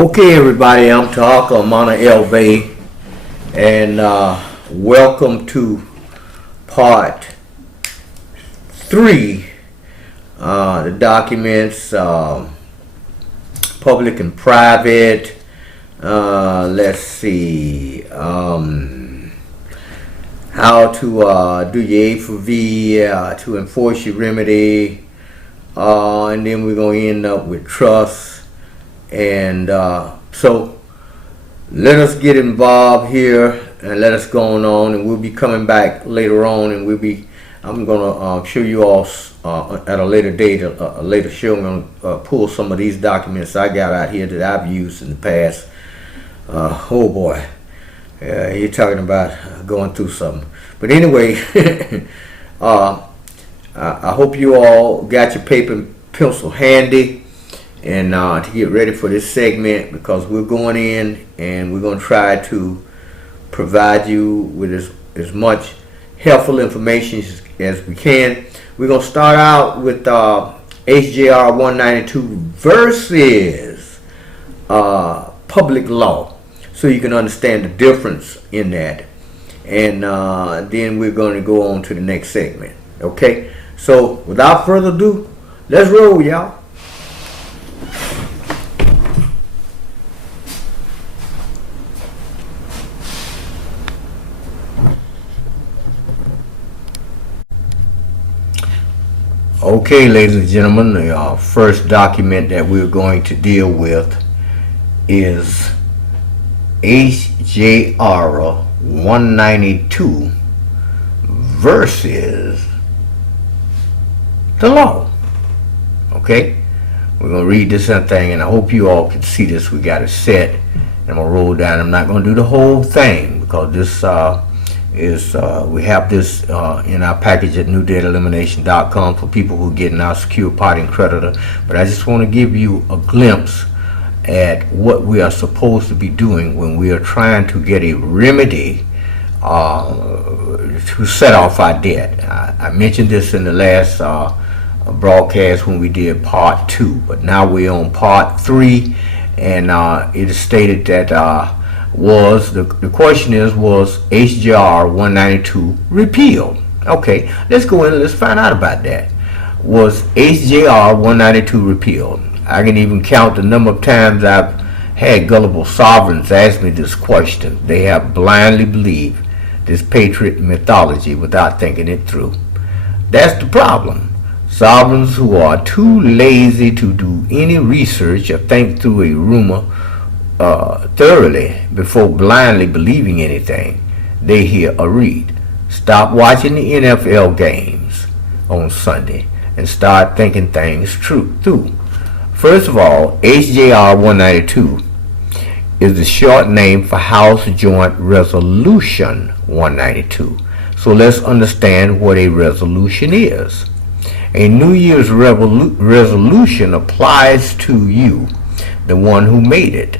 Okay, everybody, I'm Talk Amana L Bay, and welcome to part 3. The documents, public and private. Let's see, how to do your A for V, to enforce your remedy, and then we're going to end up with trust. And so let us get involved here and let us go on, and we'll be coming back later on, and I'm gonna show you all at a later date, a later show. I'm gonna pull some of these documents I got out here that I've used in the past. Oh boy, you're talking about going through something. But anyway, I hope you all got your paper and pencil handy, and to get ready for this segment, because we're going in and we're going to try to provide you with as much helpful information as we can. We're going to start out with HJR 192 versus public law, so you can understand the difference in that, and then we're going to go on to the next segment. Okay, so without further ado, let's roll, y'all. Okay, ladies and gentlemen, the first document that we're going to deal with is HJR 192 versus the law. Okay, we're going to read this thing, and I hope you all can see this. We got it set. I'm going to roll down. I'm not going to do the whole thing, because this we have this in our package at newdataelimination.com for people who are getting our secure party and creditor. But I just want to give you a glimpse at what we are supposed to be doing when we are trying to get a remedy to set off our debt. I mentioned this in the last broadcast when we did part 2, but now we're on part 3, and it is stated that the question was HJR 192 repealed? Okay, let's go in and let's find out about that. Was HJR 192 repealed? I can even count the number of times I've had gullible sovereigns ask me this question. They have blindly believed this patriot mythology without thinking it through. That's the problem. Sovereigns who are too lazy to do any research or think through a rumor thoroughly before blindly believing anything they hear or read. Stop watching the NFL games on Sunday and start thinking things through. First of all, HJR 192 is the short name for House Joint Resolution 192. So let's understand what a resolution is. A New Year's resolution applies to you, the one who made it,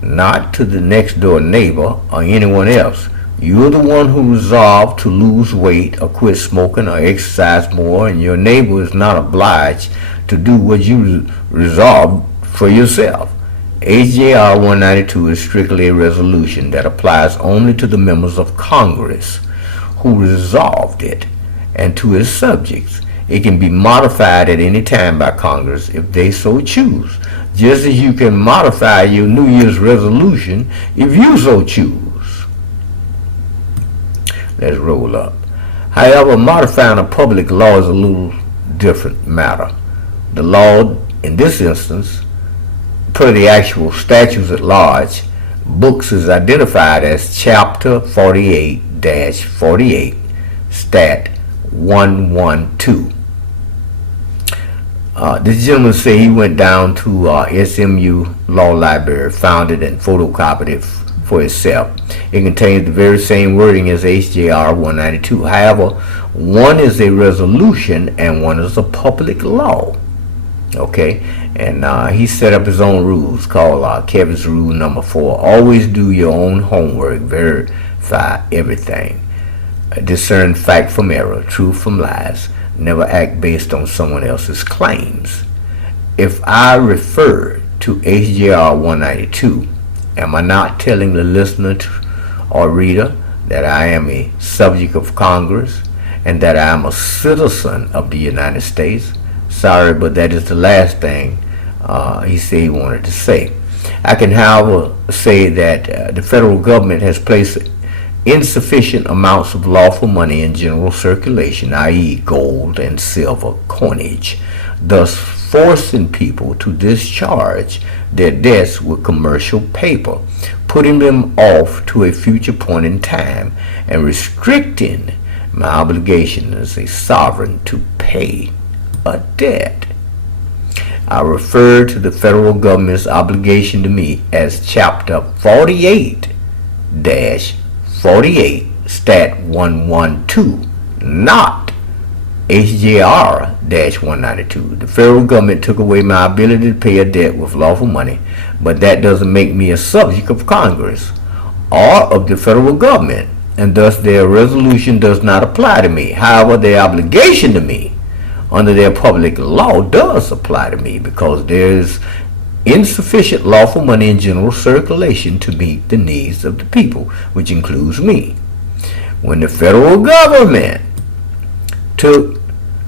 not to the next door neighbor or anyone else. You're the one who resolved to lose weight or quit smoking or exercise more, and your neighbor is not obliged to do what you resolved for yourself. HJR 192 is strictly a resolution that applies only to the members of Congress who resolved it and to its subjects. It can be modified at any time by Congress if they so choose, just as you can modify your New Year's resolution if you so choose. Let's roll up. However, modifying a public law is a little different matter. The law, in this instance, per the actual statutes at large, books is identified as Chapter 48-48, Stat 112. This gentleman said he went down to SMU Law Library, found it, and photocopied it for himself. It contains the very same wording as HJR 192. However, one is a resolution and one is a public law. Okay, and he set up his own rules called Kevin's Rule Number 4. Always do your own homework. Verify everything. Discern fact from error, truth from lies. Never act based on someone else's claims. If I refer to HJR 192. Am I not telling the listener or reader that I am a subject of Congress and that I am a citizen of the United States? Sorry, but that is the last thing he said he wanted to say. I can, however, say that the federal government has placed insufficient amounts of lawful money in general circulation, i.e. gold and silver coinage, thus forcing people to discharge their debts with commercial paper, putting them off to a future point in time, and restricting my obligation as a sovereign to pay a debt. I refer to the federal government's obligation to me as Chapter 48-48, Stat 112, not HJR-192. The federal government took away my ability to pay a debt with lawful money, but that doesn't make me a subject of Congress or of the federal government, and thus their resolution does not apply to me. However, their obligation to me under their public law does apply to me, because there is insufficient lawful money in general circulation to meet the needs of the people, which includes me. When the federal government took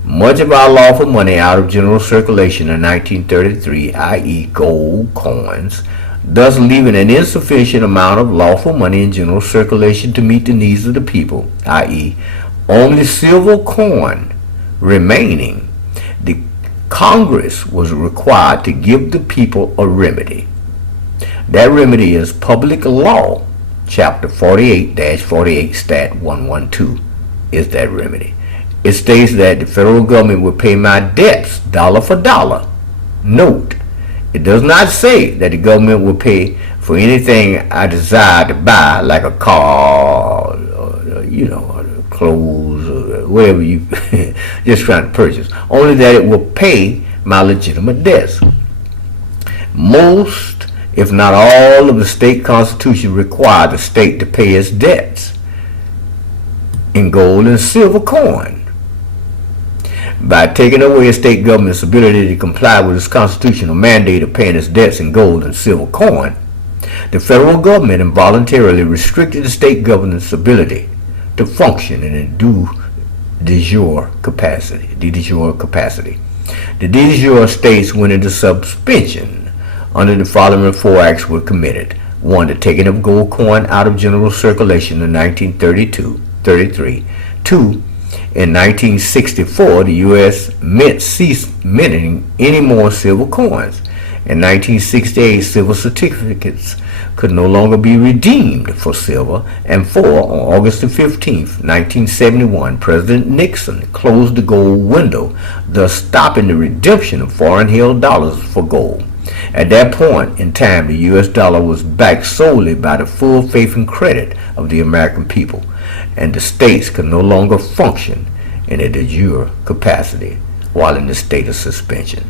much of our lawful money out of general circulation in 1933, i.e. gold coins, thus leaving an insufficient amount of lawful money in general circulation to meet the needs of the people, i.e. only silver coin remaining, the Congress was required to give the people a remedy. That remedy is Public Law, Chapter 48-48, Stat 112 is that remedy. It states that the federal government will pay my debts dollar for dollar. Note, it does not say that the government will pay for anything I desire to buy, like a car, or, clothes, or whatever you just trying to purchase. Only that it will pay my legitimate debts. Most, if not all, of the state constitution require the state to pay its debts in gold and silver coin. By taking away a state government's ability to comply with its constitutional mandate of paying its debts in gold and silver coin, the federal government involuntarily restricted the state government's ability to function in a de jure capacity. The de jure states went into suspension under the following four acts were committed. 1. The taking of gold coin out of general circulation in 1933. 2. In 1964, the U.S. Mint ceased minting any more silver coins. In 1968, silver certificates could no longer be redeemed for silver. And 4. On August the 15th, 1971, President Nixon closed the gold window, thus stopping the redemption of foreign-held dollars for gold. At that point in time, the U.S. dollar was backed solely by the full faith and credit of the American people, and the states could no longer function in a de jure capacity while in the state of suspension.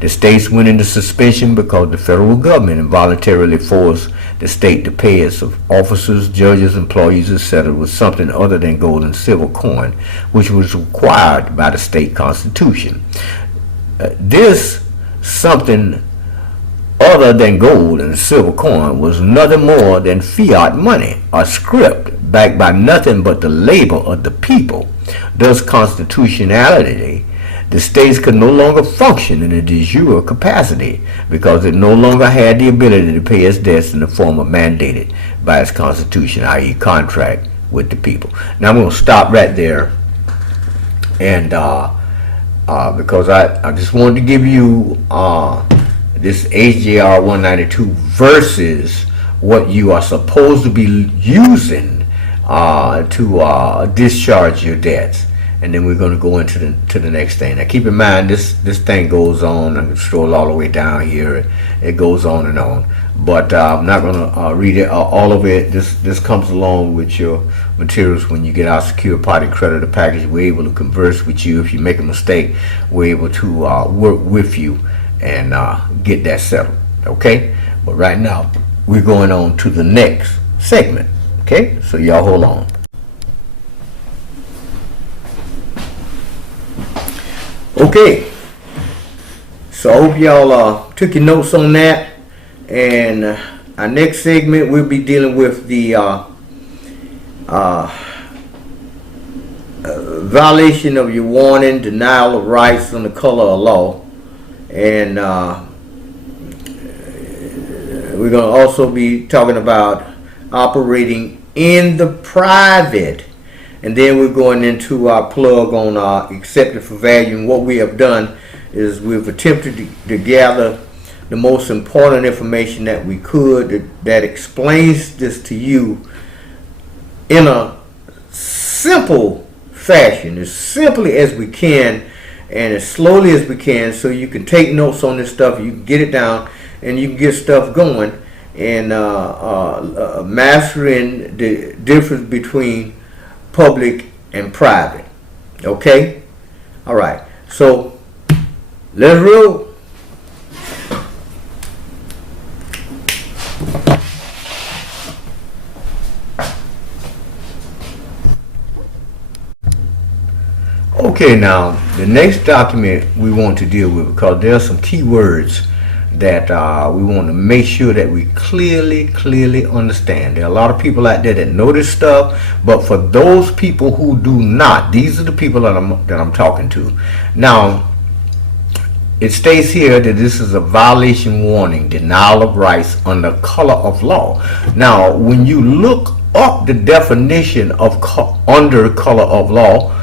The states went into suspension because the federal government involuntarily forced the state to pay its officers, judges, employees, etc. with something other than gold and silver coin, which was required by the state constitution. This something other than gold and silver coin was nothing more than fiat money or script backed by nothing but the labor of the people. Thus, constitutionality, the states could no longer function in a de jure capacity because it no longer had the ability to pay its debts in the form of mandated by its constitution, i.e. contract with the people. Now I'm going to stop right there, and because I just wanted to give you this HJR 192 versus what you are supposed to be using to discharge your debts. And then we're going to go into the next thing. Now keep in mind, this thing goes on. I'm going to scroll all the way down here. It goes on and on. But I'm not going to read it, all of it. This comes along with your materials when you get our secure party creditor package. We're able to converse with you. If you make a mistake, we're able to work with you and get that settled. Okay? But right now, we're going on to the next segment. Okay? So y'all hold on. Okay, so I hope y'all took your notes on that. And our next segment, we'll be dealing with the violation of your warning, denial of rights under color of law. And we're going to also be talking about operating in the private. And then we're going into our plug on accepted for value. And what we have done is we've attempted to gather the most important information that we could that explains this to you in a simple fashion, as simply as we can and as slowly as we can, so you can take notes on this stuff, you can get it down, and you can get stuff going and mastering the difference between public and private. Okay? All right. So let's roll. Okay, now the next document we want to deal with, because there are some key words that we want to make sure that we clearly understand. There are a lot of people out there that know this stuff, but for those people who do not, these are the people that I'm talking to. Now, it states here that this is a violation warning, denial of rights under color of law. Now, when you look up the definition of under color of law,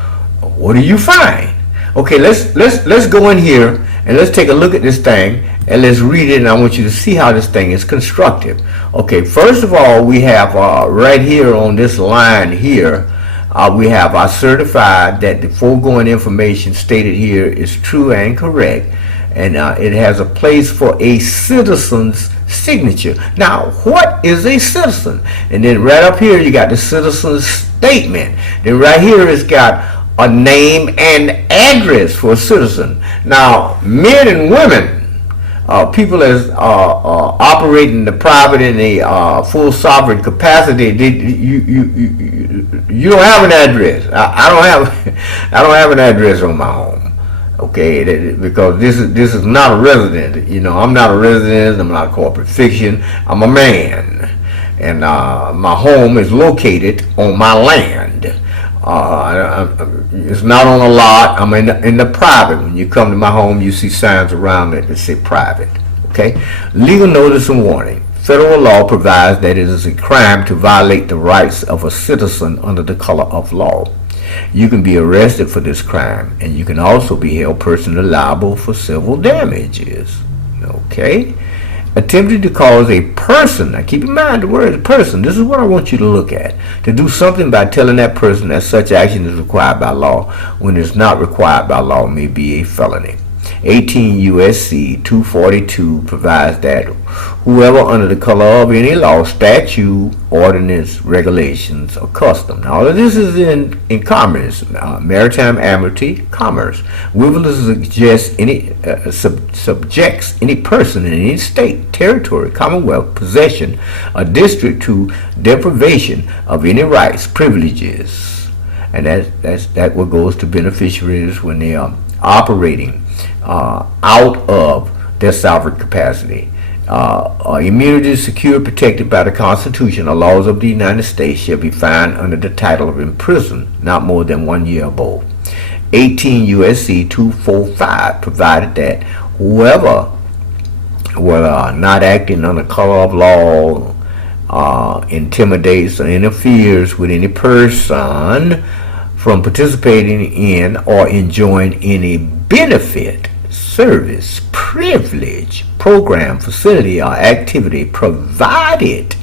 what do you find? Okay, let's go in here and let's take a look at this thing and let's read it, and I want you to see how this thing is constructed. Okay, first of all, we have right here on this line here, we have I certified that the foregoing information stated here is true and correct, and it has a place for a citizen's signature. Now, what is a citizen? And then right up here you got the citizen's statement. Then right here it's got a name and address for a citizen. Now, men and women, people as operating the private in a full sovereign capacity, you don't have an address. I don't have an address on my home. Okay, because this is not a resident. You know, I'm not a resident. I'm not a corporate fiction. I'm a man, and my home is located on my land. It's not on a lot. I'm in the private. When you come to my home, you see signs around it that say private. Okay? Legal notice and warning. Federal law provides that it is a crime to violate the rights of a citizen under the color of law. You can be arrested for this crime, and you can also be held personally liable for civil damages. Okay? Attempting to cause a person, now keep in mind the word person, this is what I want you to look at, to do something by telling that person that such action is required by law when it's not required by law may be a felony. 18 U.S.C. 242 provides that whoever under the color of any law, statute, ordinance, regulations, or custom. Now, all of this is in commerce, maritime amity, commerce. Willfully suggests any subjects any person in any state, territory, commonwealth, possession, or district to deprivation of any rights, privileges, and that what goes to beneficiaries when they are operating out of their sovereign capacity. Immunity secured, protected by the Constitution or laws of the United States shall be fined under the title of imprisoned not more than 1 year or both. 18 U.S.C. 245 provided that whoever not acting under color of law intimidates or interferes with any person from participating in or enjoying any benefit, service, privilege, program, facility, or activity provided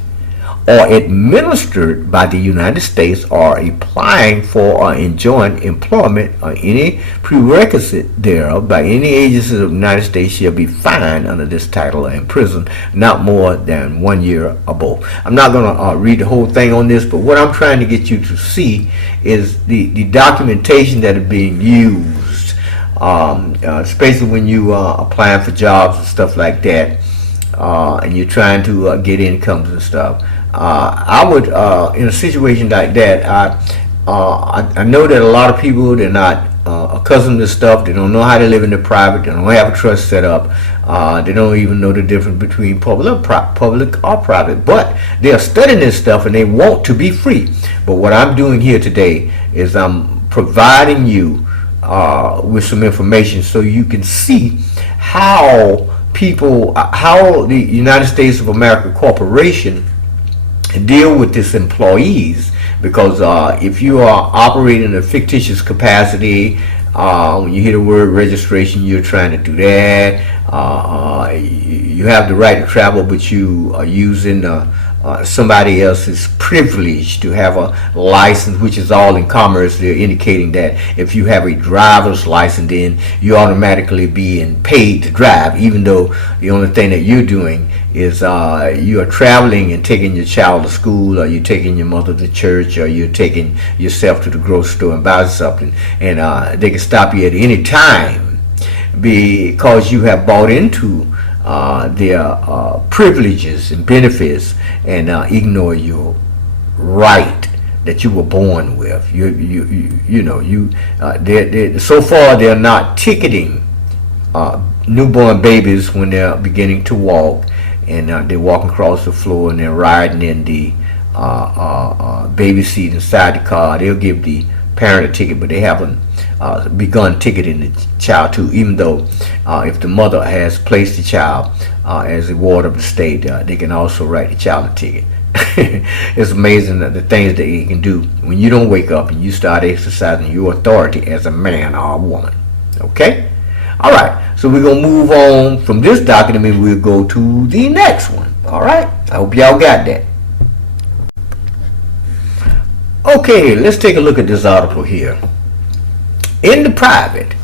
or administered by the United States, or applying for or enjoying employment or any prerequisite thereof by any agency of the United States shall be fined under this title or imprisoned not more than 1 year or both. I'm not going to read the whole thing on this, but what I'm trying to get you to see is the documentation that is being used, especially when you are applying for jobs and stuff like that, and you're trying to get incomes and stuff. I would, in a situation like that, I know that a lot of people, they're not accustomed to stuff. They don't know how to live in the private. They don't have a trust set up. They don't even know the difference between public or private. But they are studying this stuff and they want to be free. But what I'm doing here today is I'm providing you with some information so you can see how how the United States of America Corporation deal with its employees. Because if you are operating in a fictitious capacity, when you hear the word registration, you're trying to do that. You have the right to travel, but you are using somebody else's privilege to have a license, which is all in commerce. They're indicating that if you have a driver's license, then you're automatically being paid to drive, even though the only thing that you're doing is you are traveling and taking your child to school, or you're taking your mother to church, or you're taking yourself to the grocery store and buy something, and they can stop you at any time because you have bought into their privileges and benefits and ignore your right that you were born with. So far they're not ticketing newborn babies when they're beginning to walk, and they're walking across the floor and they're riding in the baby seat inside the car. They'll give the parent a ticket, but they haven't begun ticketing the child too, even though if the mother has placed the child as a ward of the state, they can also write the child a ticket. It's amazing that the things that you can do when you don't wake up and you start exercising your authority as a man or a woman. Okay? Alright, so we're going to move on from this document and we'll go to the next one. Alright? I hope y'all got that. Okay, let's take a look at this article here. In the private,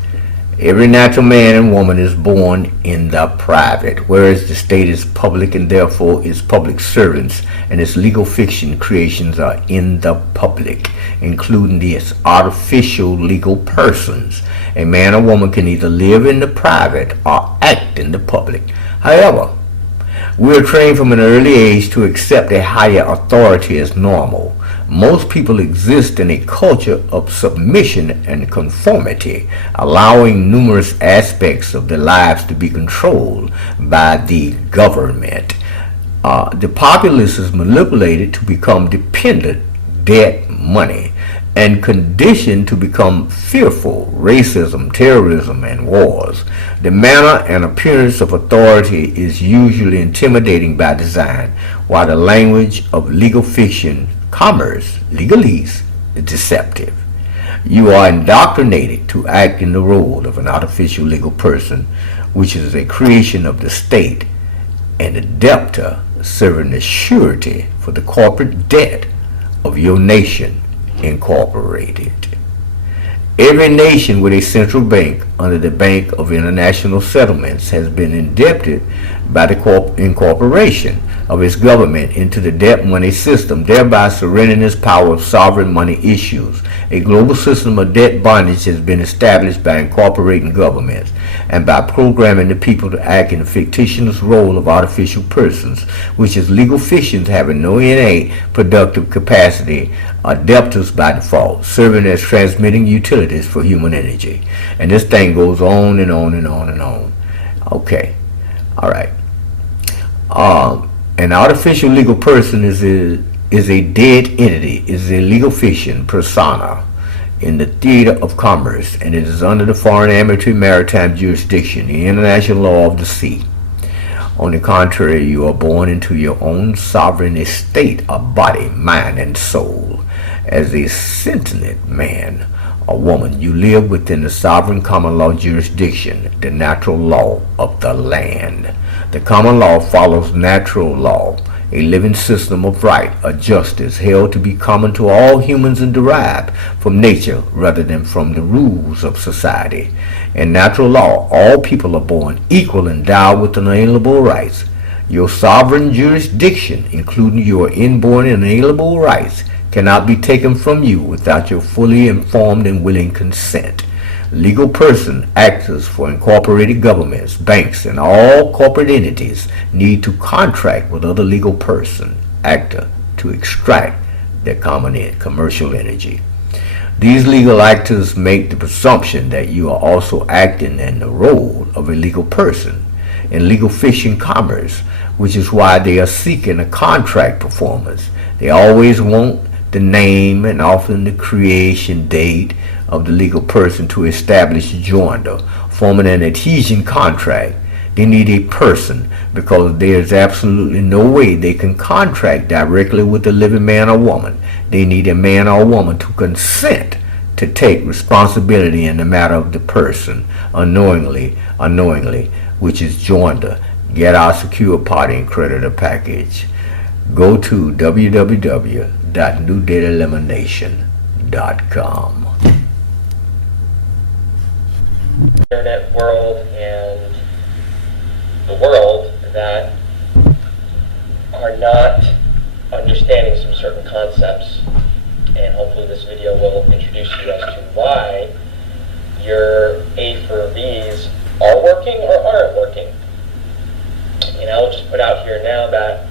every natural man and woman is born in the private, whereas the state is public and therefore its public servants and its legal fiction creations are in the public, including its artificial legal persons. A man or woman can either live in the private or act in the public. However, we are trained from an early age to accept a higher authority as normal. Most people exist in a culture of submission and conformity, allowing numerous aspects of their lives to be controlled by the government. The populace is manipulated to become dependent, debt, money, and conditioned to become fearful, racism, terrorism, and wars. The manner and appearance of authority is usually intimidating by design, while the language of legal fiction, commerce, legalese, is deceptive. You are indoctrinated to act in the role of an artificial legal person, which is a creation of the state, and the debtor serving as surety for the corporate debt of your nation incorporated. Every nation with a central bank under the Bank of International Settlements has been indebted by the incorporation of its government into the debt money system, thereby surrendering its power of sovereign money issues. A global system of debt bondage has been established by incorporating governments and by programming the people to act in the fictitious role of artificial persons, which is legal fictions having no innate productive capacity, are debtors by default, serving as transmitting utilities for human energy. And this thing goes on and on and on and on. Okay. All right. An artificial legal person is a dead entity, is a legal fiction persona in the theater of commerce, and it is under the foreign amateur maritime jurisdiction, the international law of the sea. On the contrary, you are born into your own sovereign estate of body, mind, and soul. As a sentient man or woman, you live within the sovereign common law jurisdiction, the natural law of the land. The common law follows natural law, a living system of right or justice held to be common to all humans and derived from nature rather than from the rules of society. In natural law, all people are born equal and endowed with unalienable rights. Your sovereign jurisdiction, including your inborn inalienable rights, cannot be taken from you without your fully informed and willing consent. Legal person, actors for incorporated governments, banks, and all corporate entities need to contract with other legal person, actor, to extract their commercial energy. These legal actors make the presumption that you are also acting in the role of a legal person in legal fishing commerce, which is why they are seeking a contract performance. They always want the name and often the creation date of the legal person to establish joinder, forming an adhesion contract. They need a person because there is absolutely no way they can contract directly with a living man or woman. They need a man or woman to consent to take responsibility in the matter of the person unknowingly, which is joinder. Get our secure party and creditor package. Go to www.newdataelimination.com. Internet world and the world that are not understanding some certain concepts, and hopefully this video will introduce you as to why your A for Bs are working or aren't working. And I will just put out here now that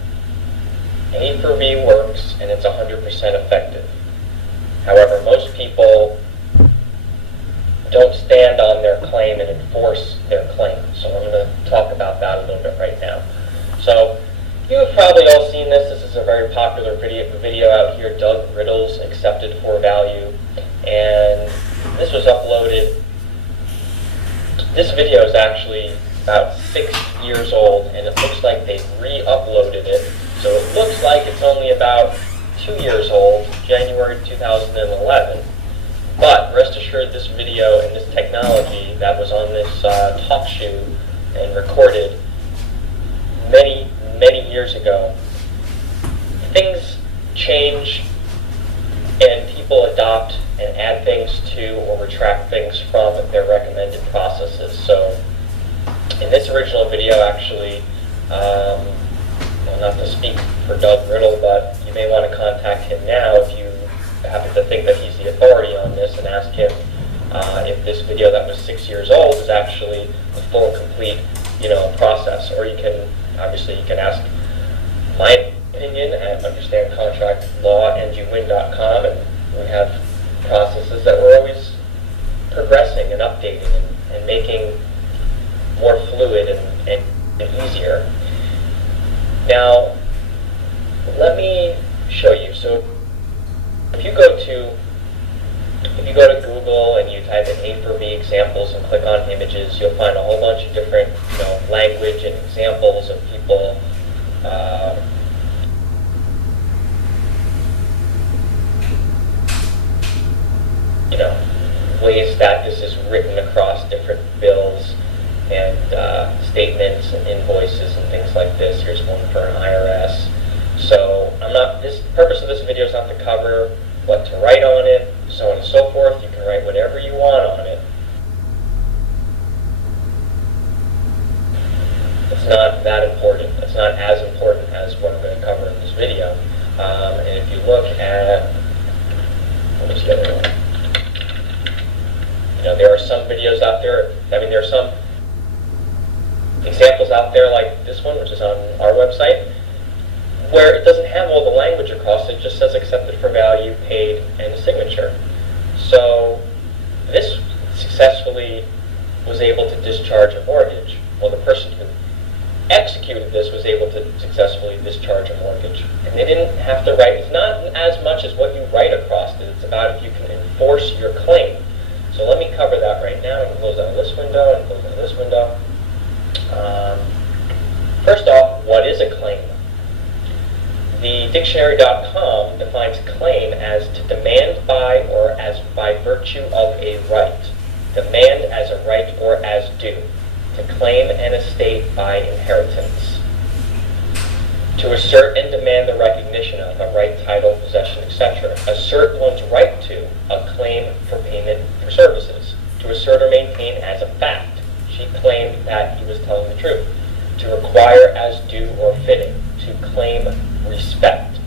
A for B works and it's 100% effective. However, most people don't stand on their claim and enforce their claim. So I'm going to talk about that a little bit right now. So you have probably all seen this. This is a very popular video out here, Doug Riddle's Accepted for Value. And this was uploaded. This video is actually about 6 years old, and it looks like they re-uploaded it. So it looks like it's only about 2 years old, January 2011. But rest assured, this video and this technology that was on this talk show and recorded many years ago, things change and people adopt and add things to or retract things from their recommended processes. So in this original video, actually, well, not to speak for Doug Riddle, but you may want to contact him now if you happen to think that he's the authority on this, and ask him if this video that was 6 years old is actually a full, complete, process. Or you can, obviously, you can ask my opinion at understandcontractlawandyouvin.com, and we have processes that we're always progressing and updating and making more fluid and easier. Now, let me show you. So if you go to Google and you type in A for B examples and click on images, you'll find a whole bunch of different language and examples of people ways that this is written across different bills and statements and invoices and things like this. Here's one for an IRS. So this purpose of this video is not to cover what to write on it, so on and so forth. You can write whatever you want on it. It's not that important. It's not as important as what I'm going to cover in this video. And if you look at, what was the other one? There are some videos out there, there are some examples out there like this one, which is on our website, where it doesn't have all the language across. It just says accepted for value, paid, and a signature. So this successfully was able to discharge a mortgage. Well, the person who executed this was able to successfully discharge a mortgage. And they didn't have to write. It's not as much as what you write across it. It's about if you can enforce your claim. So let me cover that right now. I can close out this window and close out this window. First off, what is a claim? The dictionary.com defines claim as to demand by or as by virtue of a right. Demand as a right or as due. To claim an estate by inheritance. To assert and demand the recognition of a right, title, possession, etc. Assert one's right to a claim for payment for services. To assert or maintain as a fact. She claimed that he was telling the truth. To require as due or fitting. To claim respect.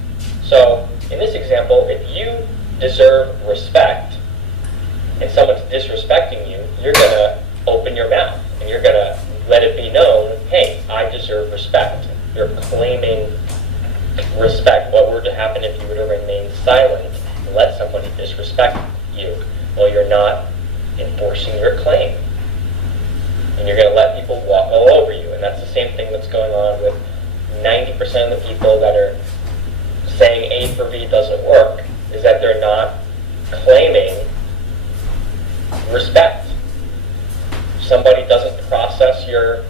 So, in this example, if you deserve respect and someone's disrespecting you, you're going to open your mouth and you're going to let it be known, hey, I deserve respect. You're claiming respect. What were to happen if you were to remain silent and let somebody disrespect you? Well, you're not enforcing your claim. And you're going to let people walk all over you. And that's the same thing that's going on with 90% of the people that are saying A for V doesn't work, is that they're not claiming respect. Somebody doesn't process your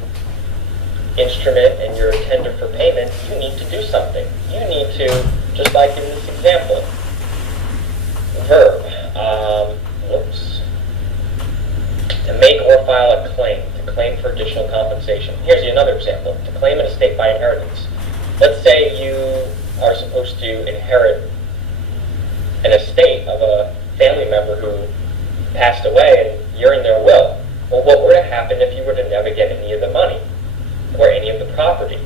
instrument and your tender for payment, you need to do something. You need to, just like in this example, verb, to make or file a claim, to claim for additional compensation. Here's another example, to claim an estate by inheritance. Let's say you are supposed to inherit an estate of a family member who passed away and you're in their will. Well, what would have happened if you were to never get any of the money or any of the property?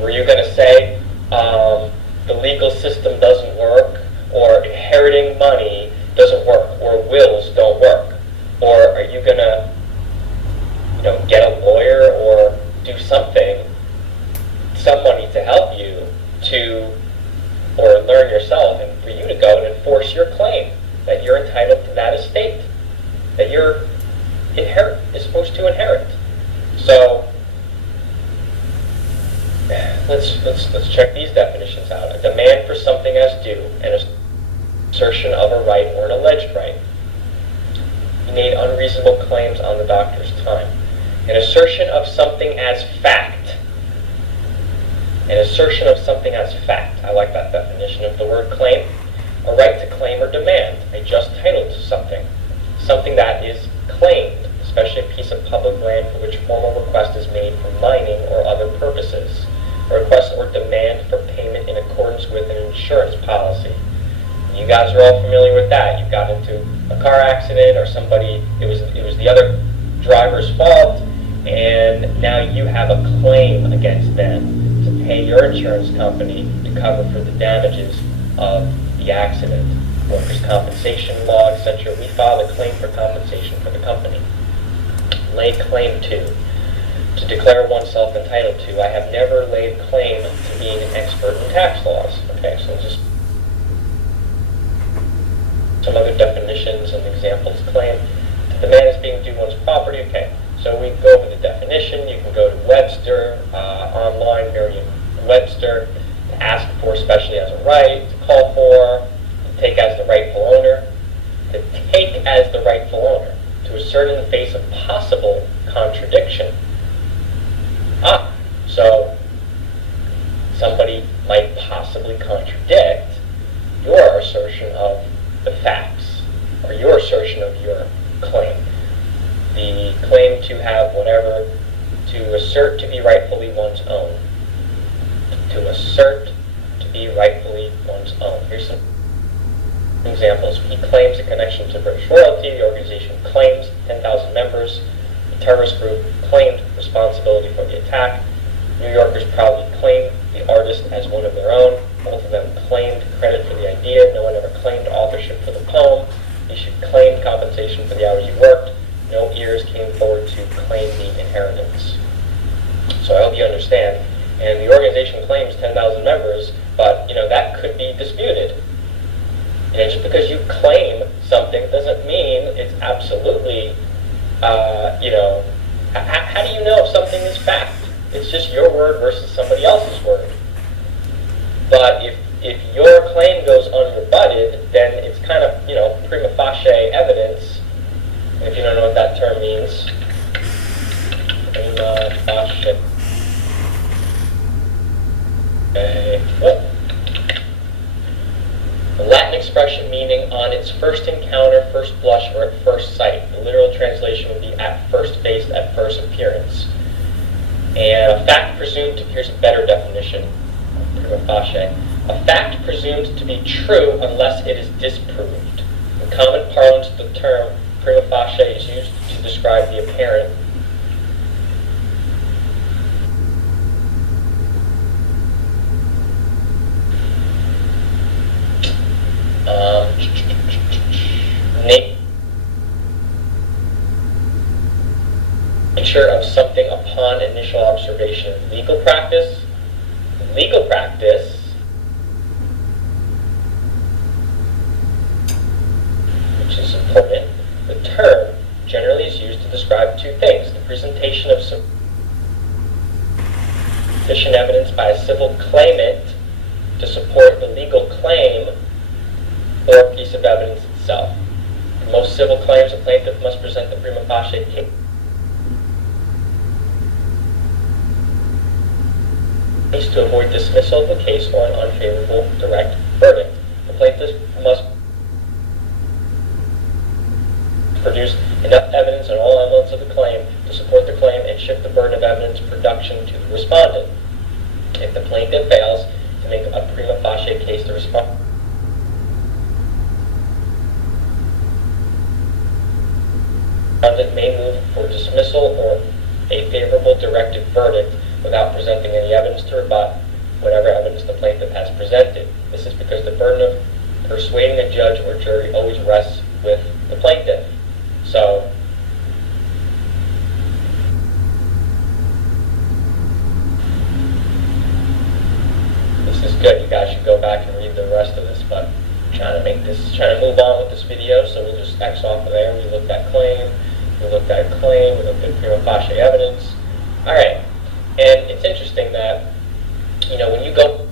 Were you going to say the legal system doesn't work, or inheriting money doesn't work, or wills don't work? Or are you going to, get a lawyer or do something, somebody to help you to, or learn yourself, and for you to go and enforce your claim that you're entitled to that estate, that you're is supposed to inherit? So let's check these definitions out. A demand for something as due, an assertion of a right or an alleged right. He made unreasonable claims on the doctor's time. An assertion of something as fact. An assertion of something as fact. I like that definition of the word claim. A right to claim or demand, a just title to something. Something that is claimed, especially a piece of public land for which formal request is made for mining or other purposes. A request or demand for payment in accordance with an insurance policy. You guys are all familiar with that. You got into a car accident, or somebody, it was the other driver's fault, and now you have a claim against them to pay your insurance company to cover for the damages of the accident. Workers' compensation law, etc. We file a claim for compensation for the company. Lay claim to declare oneself entitled to. I have never laid claim to being an expert in tax laws. Okay, so just some other definitions and examples. Claim the man is being due one's property. Okay, so we go over the definition. You can go to Webster, online, Merriam-Webster, to ask for, especially as a right, to call for, to take as the rightful owner, to take as the rightful owner, to assert in the face of possible contradiction. So somebody might possibly contradict your assertion of the facts, or your assertion of your claim. The claim to have whatever, to assert to be rightfully one's own. To assert to be rightfully one's own. Here's some examples. He claims a connection to British royalty. The organization claims 10,000 members. The terrorist group claimed responsibility for the attack. New Yorkers proudly claimed the artist as one of their own. Both of them claimed credit for the idea. No one ever claimed authorship for the poem. Each claimed compensation for the hours you worked. No ears came forward to claim the inheritance. So I hope you understand. And the organization claims 10,000 members, but that could be disputed. Just because you claim something doesn't mean it's absolutely, how do you know if something is fact? It's just your word versus somebody else's word. But if your claim goes unrebutted, then it's kind of, prima facie evidence. And if you don't know what that term means, prima facie. The Latin expression meaning on its first encounter, first blush, or at first sight. The literal translation would be at first based, at first appearance. And a fact presumed to, here's a better definition of prima facie. A fact presumed to be true unless it is disproved. In common parlance, the term prima facie is used to describe the apparent nature of something upon initial observation. Legal practice, which is presentation of sufficient evidence by a civil claimant to support the legal claim or a piece of evidence itself. In most civil claims, a plaintiff must present the prima facie case to avoid dismissal of the case or an unfavorable direct verdict. The plaintiff must produce enough evidence on all elements of the claim to support the claim and shift the burden of evidence production to the respondent. If the plaintiff fails to make a prima facie case, the respondent may move for dismissal or a favorable directed verdict without presenting any evidence to rebut whatever evidence the plaintiff has presented. This is because the burden of persuading a judge or jury always rests with the plaintiff. So, this is good. You guys should go back and read the rest of this, but I'm trying to move on with this video, so we'll just X off of there. We looked at claim, we looked at prima facie evidence. All right. And it's interesting that, when you go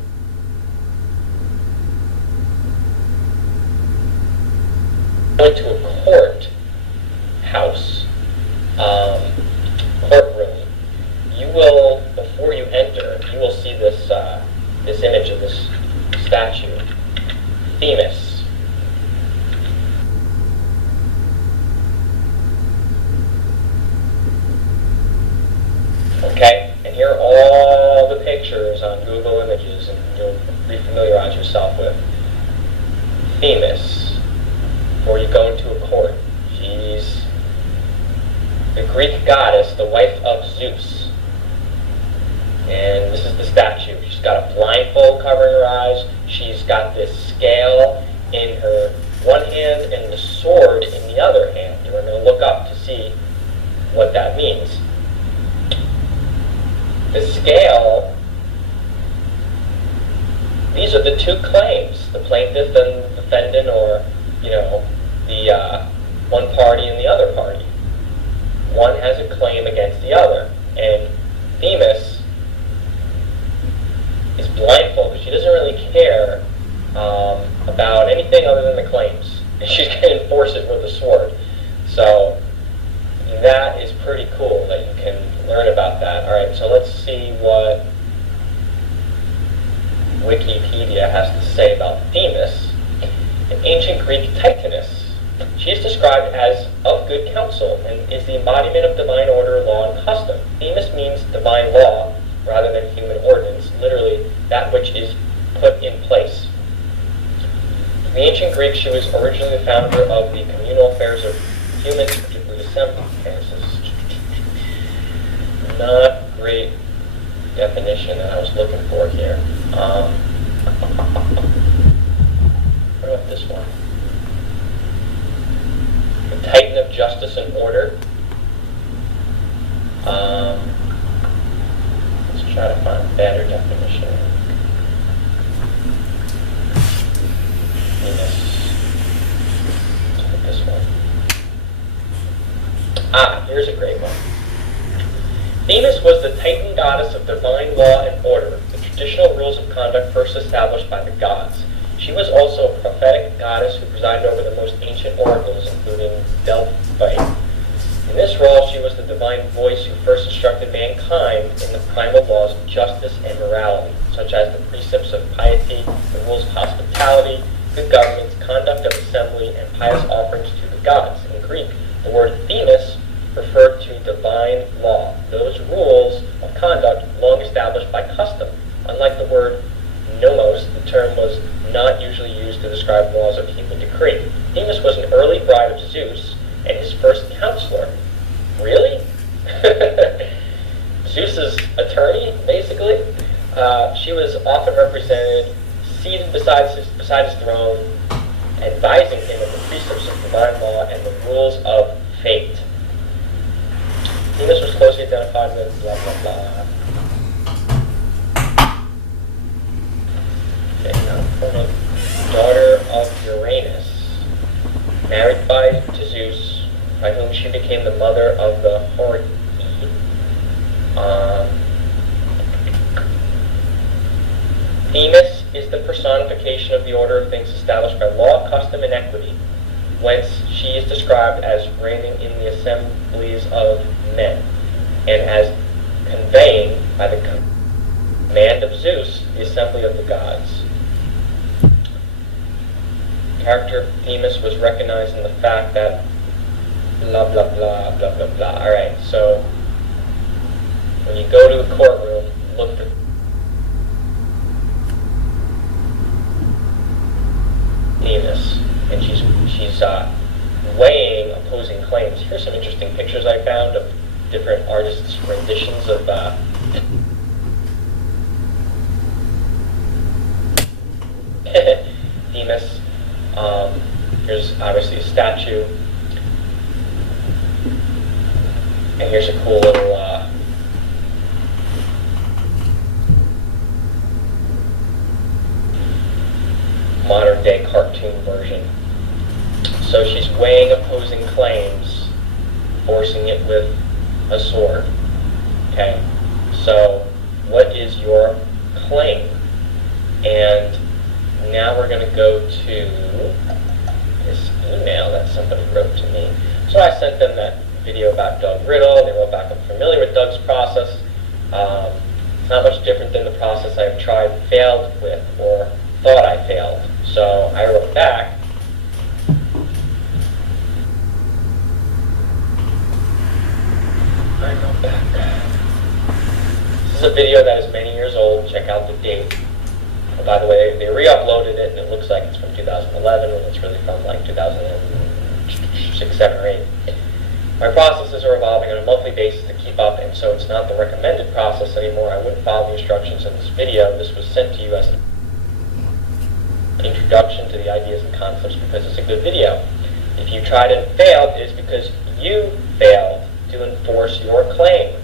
into a courtroom, you will, before you enter, you will see this image of this statue, Themis. Okay, and here are all the pictures on Google Images, and you'll refamiliarize yourself with Themis before you go into a court. She's the Greek goddess, the wife of Zeus. And this is the statue. She's got a blindfold covering her eyes. She's got this scale in her one hand and the sword in the other hand. And we're going to look up to see what that means. The scale, these are the two claims, the plaintiff and the defendant, or, the one party and the other party. One has a claim against the other, and Themis is blindfolded. She doesn't really care about anything other than the claims. She's going to enforce it with a sword. So that is pretty cool that you can learn about that. All right, so let's see what Wikipedia has to say about Themis, an ancient Greek titaness. She is described as of good counsel and is the embodiment of divine order, law, and custom. Themis means divine law rather than human ordinance, literally that which is put in place. In the ancient Greek, she was originally the founder of the communal affairs of humans, particularly assembly. Not great definition that I was looking for here. What about this one? The Titan of justice and order. Let's try to find a better definition. Venus. Let's put this one. Here's a great one. Themis was the Titan goddess of divine law and order, the traditional rules of conduct first established by the gods. She was also a prophetic goddess who presided over the most ancient oracles, including Delphi. In this role, she was the divine voice who first instructed mankind in the primal laws of justice and morality, such as the precepts of piety, the rules of hospitality, good governance, conduct of assembly, and pious offerings to the gods. In Greek, the word Themis referred to divine law, those rules of conduct long established by custom. Unlike the word nomos, the term was not usually used to describe laws of human decree. Themis was an early bride of Zeus and his first counselor. Really? Zeus's attorney, basically. She was often represented seated beside his throne, advising him of the precepts of divine law and the rules of fate. Themis was closely identified with blah, blah, blah. Okay, now, daughter of Uranus, married to Zeus, by whom she became the mother of the Horites. Themis is the personification of the order of things established by law, custom, and equity, whence she is described as reigning in the assemblies of men, and as conveying, by the command of Zeus, the assembly of the gods. The character of Themis was recognized in the fact that blah, blah, blah, blah, blah, blah. Alright, so when you go to a courtroom, look for Themis, and she's weighing opposing claims. Here's some interesting pictures I found of different artists' renditions of Themis. Here's obviously a statue, and here's a cool little modern day cartoon version. So she's weighing opposing claims, forcing it with a sword. Okay, so what is your claim? And now we're going to go to this email that somebody wrote to me. So I sent them that video about Doug Riddle. They wrote back, I'm familiar with Doug's process. It's not much different than the process I've tried and failed with, or thought I failed. So I wrote back, this is a video that is many years old. Check out the date. Oh, by the way, they re-uploaded it, and it looks like it's from 2011, when it's really from like 2006, 7, or 8. My processes are evolving on a monthly basis to keep up, and so it's not the recommended process anymore. I wouldn't follow the instructions in this video. This was sent to you as an introduction to the ideas and concepts because it's a good video. If you tried and failed, it is because you failed to enforce your claim.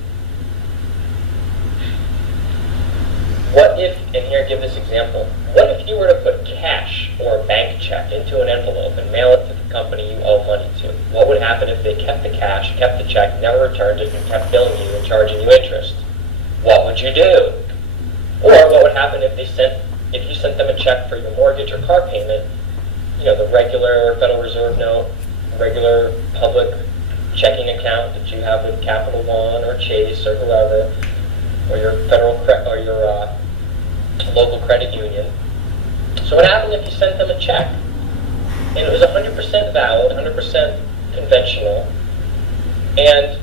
What if, and here give this example, what if you were to put cash or a bank check into an envelope and mail it to the company you owe money to? What would happen if they kept the cash, kept the check, never returned it, and kept billing you and charging you interest? What would you do? Or what would happen if you sent them a check for your mortgage or car payment, the regular Federal Reserve note, regular public checking account that you have with Capital One or Chase or whoever, or your your local credit union. So what happened if you sent them a check and it was 100% valid, 100% conventional, and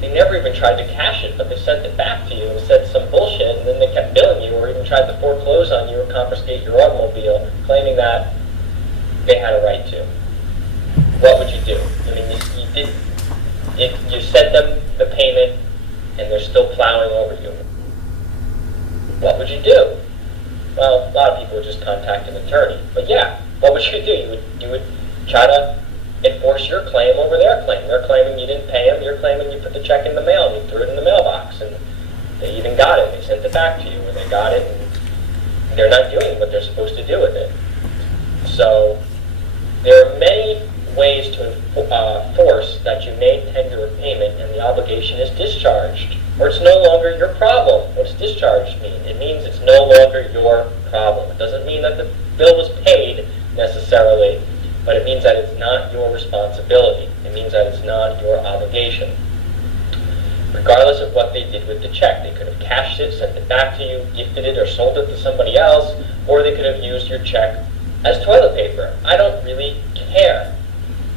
they never even tried to cash it, but they sent it back to you and said some bullshit, and then they kept billing you or even tried to foreclose on you or confiscate your automobile, claiming that they had a right to? What would you do? I mean, you sent them the payment and they're still plowing over you. What would you do? Well, a lot of people would just contact an attorney. But yeah, what would you do? You would try to enforce your claim over their claim. They're claiming you didn't pay them. You're claiming you put the check in the mail and you threw it in the mailbox. And they even got it. They sent it back to you, or they got it and they're not doing what they're supposed to do with it. So there are many ways to enforce that you may tender a payment and the obligation is discharged, or it's no longer your problem. What does discharged mean? It means it's no longer your problem. It doesn't mean that the bill was paid necessarily, but it means that it's not your responsibility. It means that it's not your obligation. Regardless of what they did with the check, they could have cashed it, sent it back to you, gifted it, or sold it to somebody else, or they could have used your check as toilet paper. I don't really care.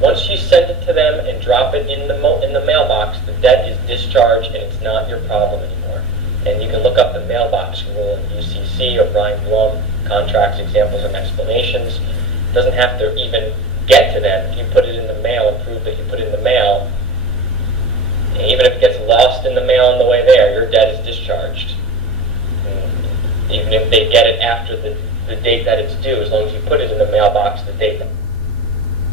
Once you send it to them and drop it in the mailbox, the debt is discharged and it's not your problem anymore. And you can look up the mailbox rule in UCC or Brian Blum, contracts, examples, and explanations. It doesn't have to even get to them. If you put it in the mail and prove that you put it in the mail, and even if it gets lost in the mail on the way there, your debt is discharged. And even if they get it after the date that it's due, as long as you put it in the mailbox the date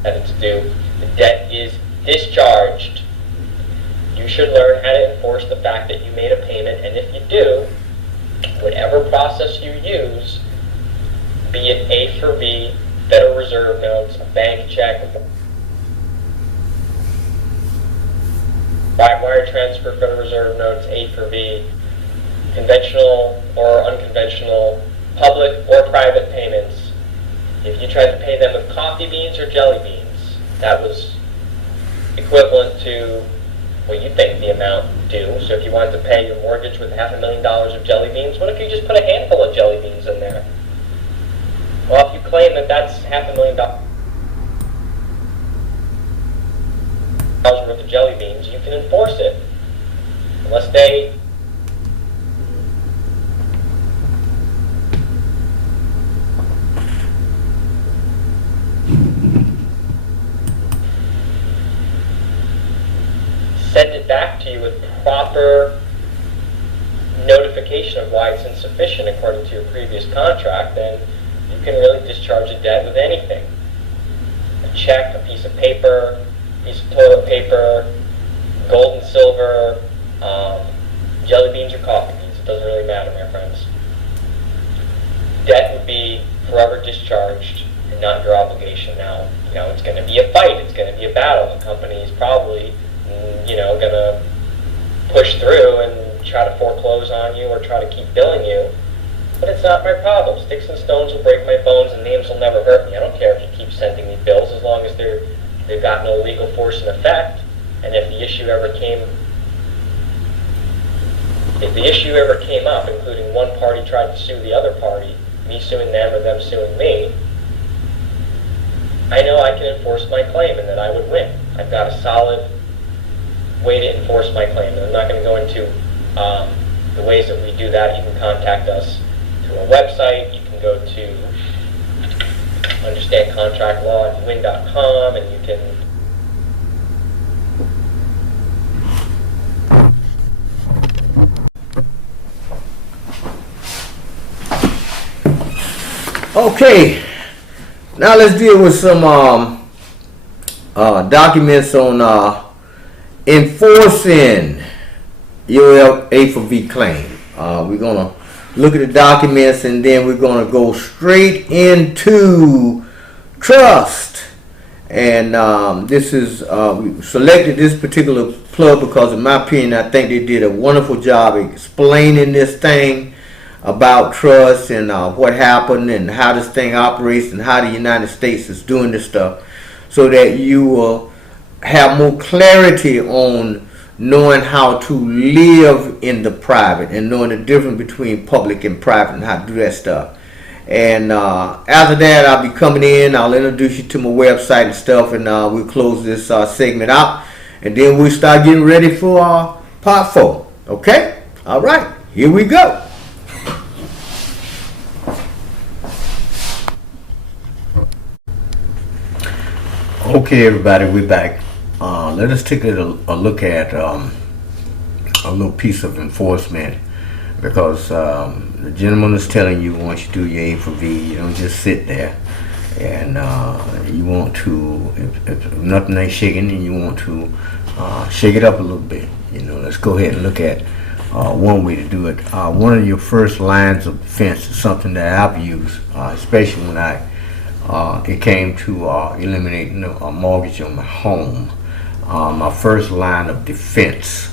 that it's due, the debt is discharged. You should learn how to enforce the fact that you made a payment, and if you do, whatever process you use, be it A for B, Federal Reserve notes, a bank check, wire transfer for the reserve notes, A for V, conventional or unconventional, public or private payments. If you tried to pay them with coffee beans or jelly beans, that was equivalent to what you think the amount due. So if you wanted to pay your mortgage with $500,000 of jelly beans, what if you just put a handful of jelly beans in there? Well, if you claim that that's $500,000 worth of jelly beans, you can enforce it. Unless they send it back to you with proper notification of why it's insufficient according to your previous contract, then you can really discharge a debt with anything. A check, a piece of paper, a piece of toilet paper, gold and silver, jelly beans or coffee beans. It doesn't really matter, my friends. Debt would be forever discharged and not your obligation now. You know, it's going to be a fight. It's going to be a battle. The company is probably going to push through and try to foreclose on you or try to keep billing you. But it's not my problem. Sticks and stones will break my bones and names will never hurt me. I don't care if you keep sending me bills as long as they've got no legal force and effect. And if the issue ever came up, including one party tried to sue the other party, me suing them or them suing me, I know I can enforce my claim and that I would win. I've got a solid way to enforce my claim. And I'm not going to go into the ways that we do that. You can contact us through our website. You can go to understandcontractlaw@win.com and you can Okay, now let's deal with some documents on enforcing your A for V claim. We're gonna look at the documents and then we're gonna go straight into trust. And this is we selected this particular plug because, in my opinion, I think they did a wonderful job explaining this thing about trust and what happened and how this thing operates and how the United States is doing this stuff, so that you will have more clarity on knowing how to live in the private and knowing the difference between public and private and how to do that stuff. And after that, I'll be coming in, I'll introduce you to my website and stuff, and we'll close this segment out, and then we'll start getting ready for part 4. Okay? All right, here we go. Okay, everybody, we're back. Let us take a look at a little piece of enforcement, because the gentleman is telling you once you do your A for V, you don't just sit there, and you want to, if nothing ain't shaking, then you want to shake it up a little bit. Let's go ahead and look at one way to do it. One of your first lines of defense is something that I've used, especially when it came to eliminating a mortgage on my home. My first line of defense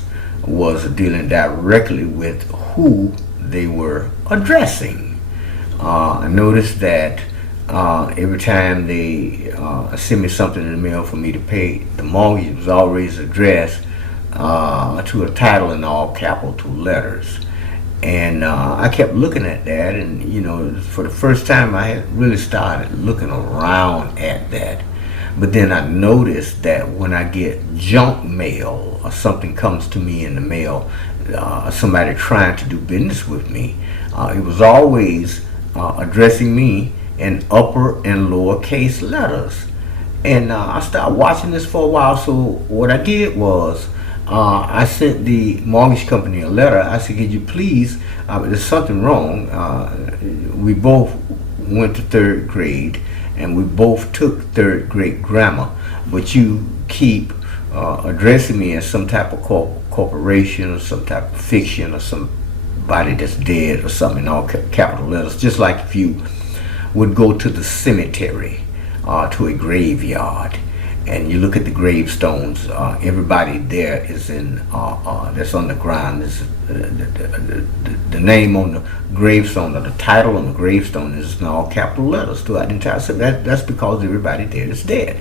was dealing directly with who they were addressing. I noticed that every time they send me something in the mail for me to pay the mortgage, it was always addressed to a title in all capital letters. And I kept looking at that, and for the first time I had really started looking around at that. But then I noticed that when I get junk mail or something comes to me in the mail, somebody trying to do business with me, it was always addressing me in upper and lower case letters. And I started watching this for a while, so what I did was I sent the mortgage company a letter. I said, could you please, there's something wrong. We both went to 3rd grade and we both took 3rd grade grammar, but you keep addressing me as some type of corporation or some type of fiction or somebody that's dead or something in all capital letters, just like if you would go to the cemetery, to a graveyard, and you look at the gravestones, everybody there is in that's on the ground. The name on the gravestone, or the title on the gravestone, is in all capital letters throughout the entire. So that's because everybody there is dead.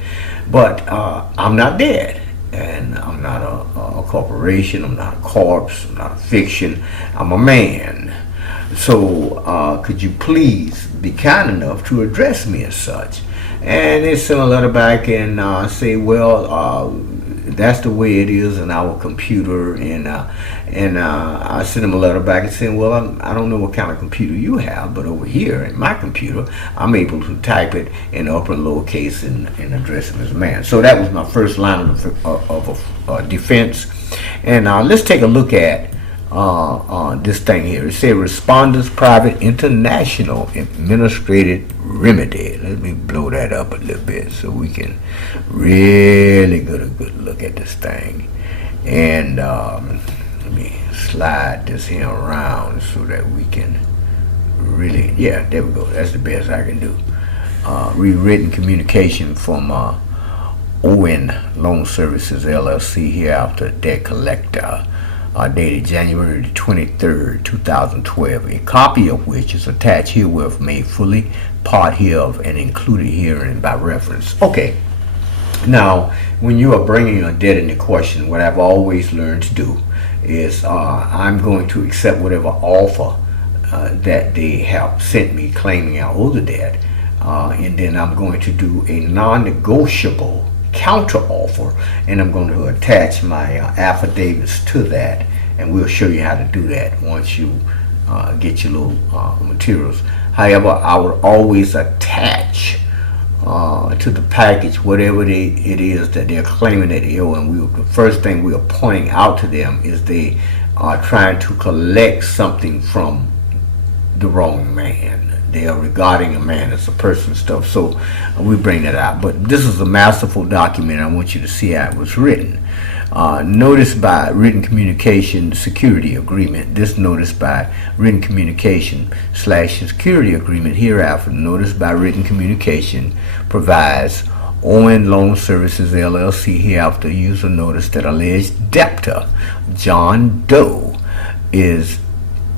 But I'm not dead, and I'm not a corporation. I'm not a corpse. I'm not a fiction. I'm a man. So could you please be kind enough to address me as such? And they send a letter back and say, well, that's the way it is in our computer. And I sent them a letter back and saying, well, I don't know what kind of computer you have, but over here in my computer, I'm able to type it in upper and lowercase and address him as a man. So that was my first line of defense. And let's take a look at this thing here. It says Responders Private International Administrative Remedy. Let me blow that up a little bit so we can really get a good look at this thing. And let me slide this here around so that we can really, yeah, there we go. That's the best I can do. Rewritten communication from ON Loan Services LLC hereafter debt collector. Dated January the 23rd, 2012, a copy of which is attached herewith, made fully part hereof, and included herein by reference. Okay, now, when you are bringing a debt into question, what I've always learned to do is I'm going to accept whatever offer that they have sent me claiming I owe the debt, and then I'm going to do a non-negotiable counter offer, and I'm going to attach my affidavits to that, and we'll show you how to do that once you get your little materials. However, I would always attach to the package whatever it is that they're claiming that they owe, and the first thing we are pointing out to them is they are trying to collect something from the wrong man. They are regarding a man as a person stuff, so we bring that out. But this is a masterful document. I want you to see how it was written. Notice by written communication security agreement. This notice by written communication / security agreement hereafter. Notice by written communication provides ON Loan Services LLC hereafter user notice that alleged debtor John Doe is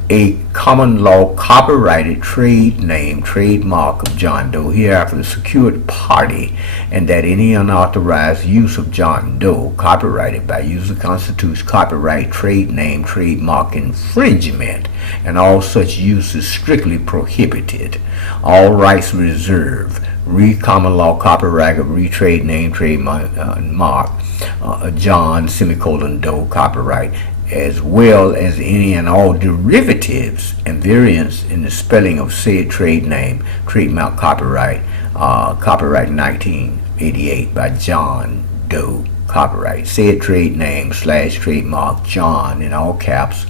a common law copyrighted trade name, trademark of John Doe, hereafter the secured party, and that any unauthorized use of John Doe copyrighted by user constitutes copyright, trade name, trademark infringement, and all such use is strictly prohibited. All rights reserved. Common law copyright of trade name, trademark, John Doe copyright, as well as any and all derivatives and variants in the spelling of said trade name, trademark, copyright 1988 by John Doe copyright. Said trade name / trademark John in all caps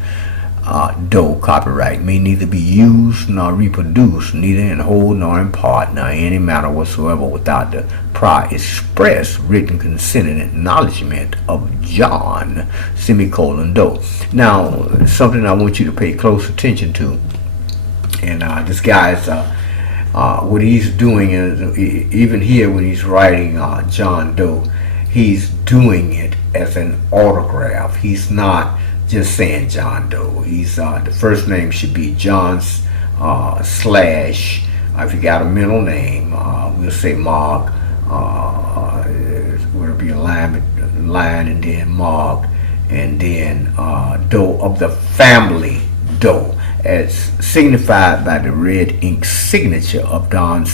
Doe copyright may neither be used nor reproduced, neither in whole nor in part, nor in any manner whatsoever, without the prior express written consent and acknowledgement of John Doe. Now, something I want you to pay close attention to, and this guy's what he's doing is, even here when he's writing John Doe, he's doing it as an autograph. He's not just saying John Doe. He's the first name should be John / if you got a middle name, we'll say Mark. Will be a line and then Mark, and then Doe of the family Doe, as signified by the red ink signature of John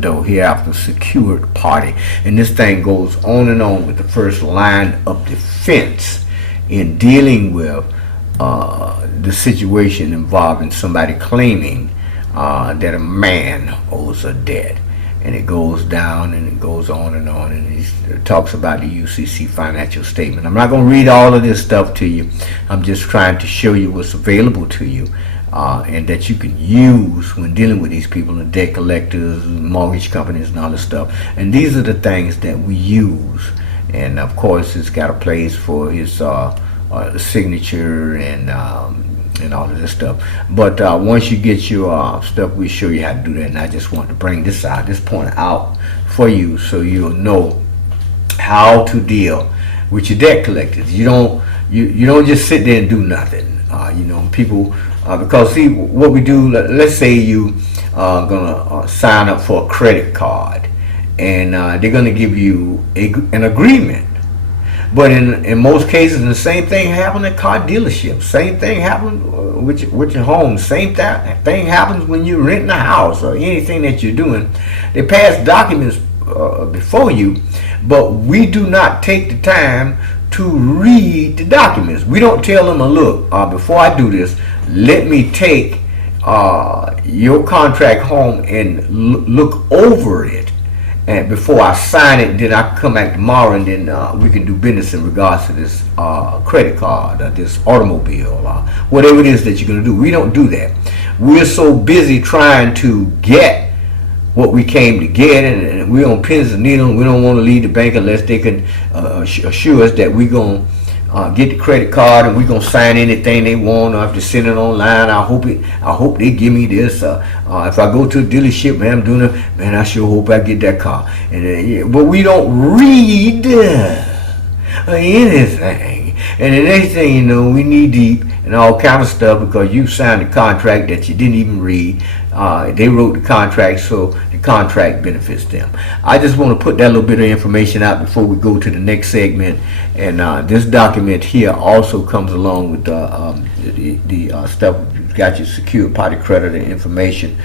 Doe hereafter secured party. And this thing goes on and on with the first line of defense in dealing with the situation involving somebody claiming that a man owes a debt. And it goes down and it goes on, and it talks about the UCC financial statement. I'm not going to read all of this stuff to you. I'm just trying to show you what's available to you, and that you can use when dealing with these people, the debt collectors, mortgage companies, and all this stuff. And these are the things that we use. And of course, it's got a place for his signature and and all of this stuff. But once you get your stuff, we show you how to do that. And I just want to bring this point out for you, so you'll know how to deal with your debt collectors. You don't just sit there and do nothing. People, because see what we do. Let's say you are gonna sign up for a credit card, and they're gonna give you an agreement. But in most cases, the same thing happened at car dealerships. Same thing happened with your home. Same thing happens when you're renting a house or anything that you're doing. They pass documents before you, but we do not take the time to read the documents. We don't tell them, look, before I do this, let me take your contract home and look over it. And before I sign it, then I come back tomorrow, and then we can do business in regards to this credit card, this automobile, whatever it is that you're going to do. We don't do that. We're so busy trying to get what we came to get, and we're on pins and needles. We don't want to leave the bank unless they can assure us that we're going to get the credit card and we're going to sign anything they want, or if they send it online. I hope they give me this. If I go to a dealership, man, I'm doing it, man, I sure hope I get that car. But we don't read anything. And the next thing you know, we knee deep and all kind of stuff because you signed a contract that you didn't even read. They wrote the contract, so the contract benefits them. I just want to put that little bit of information out before we go to the next segment. And this document here also comes along with the stuff. We've got your secure party credit information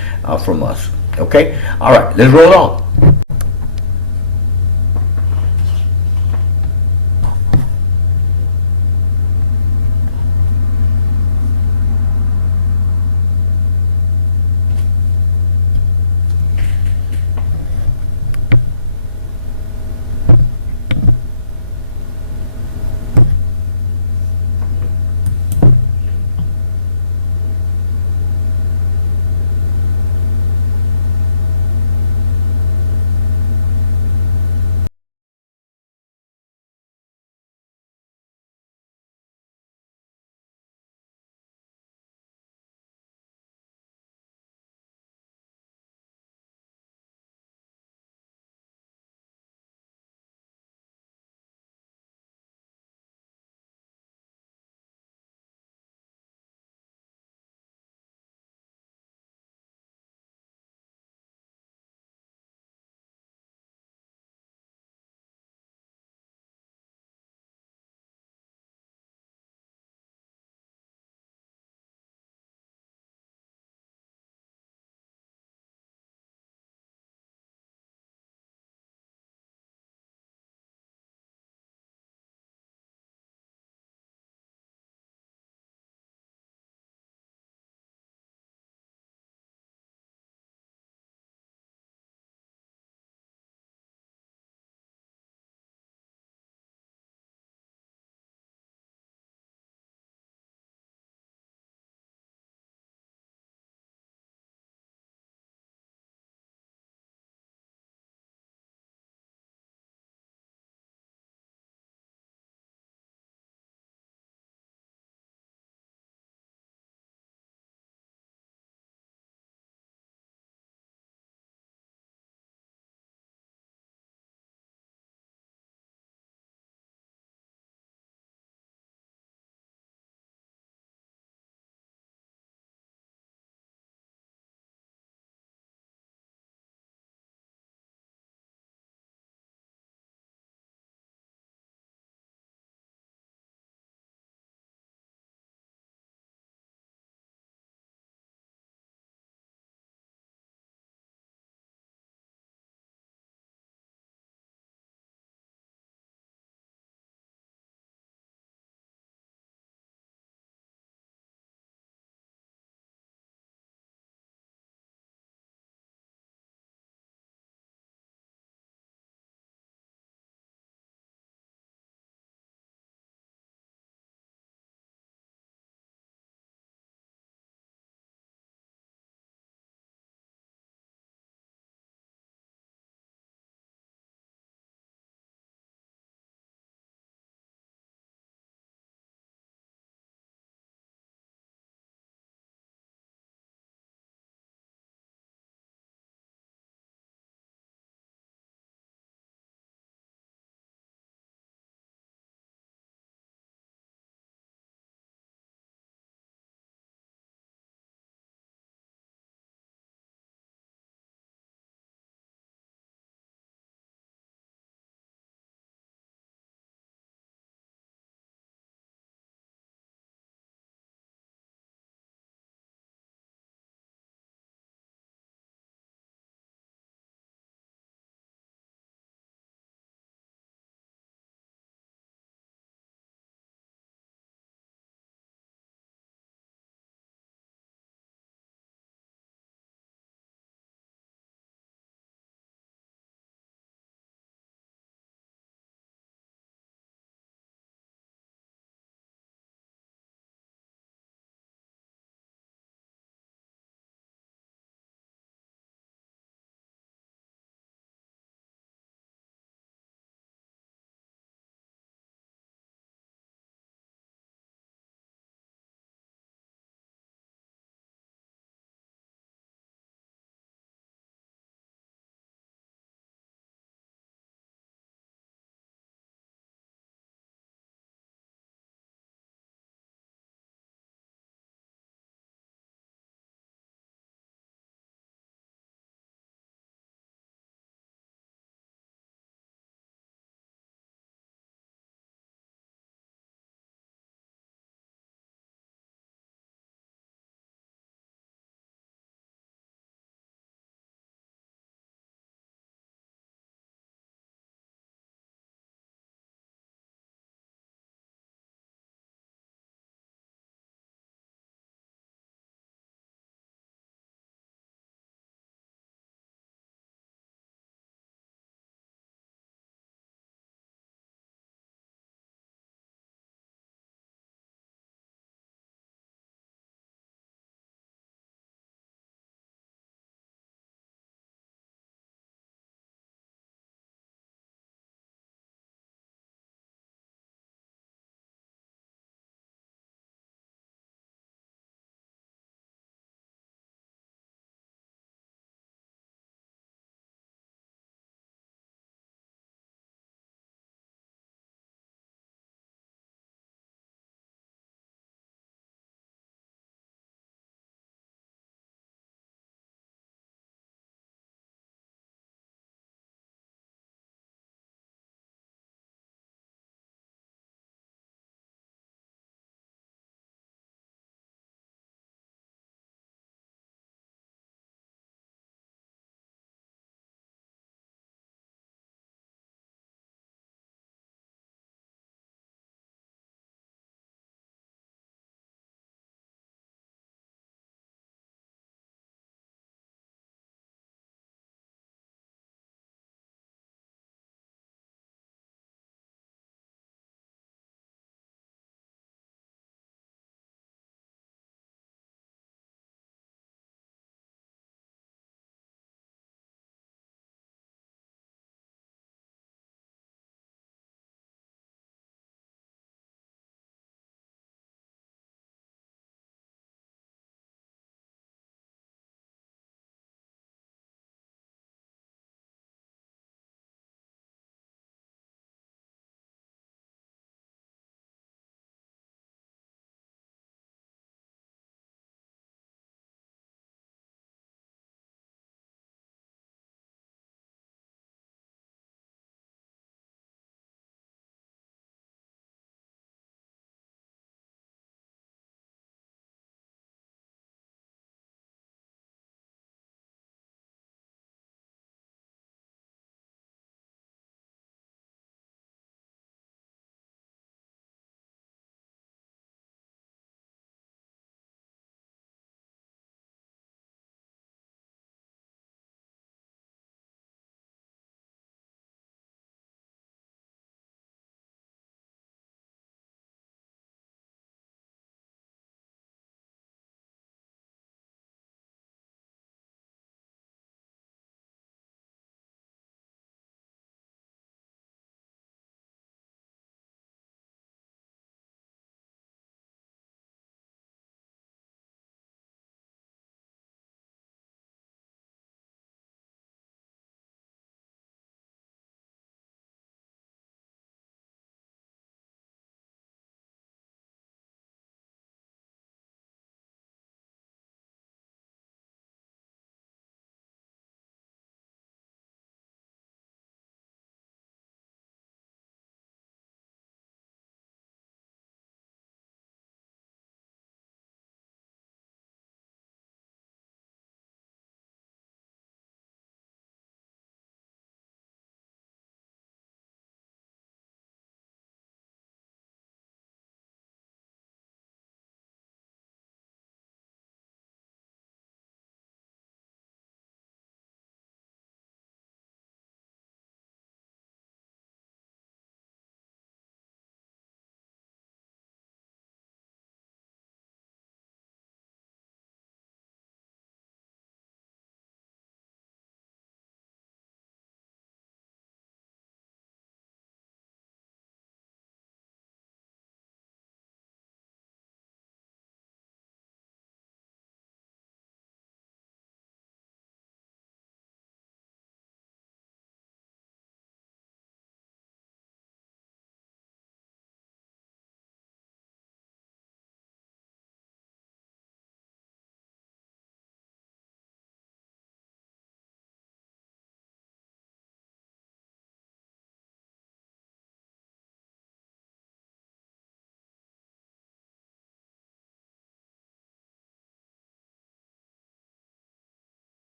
from us. Okay? All right, let's roll on.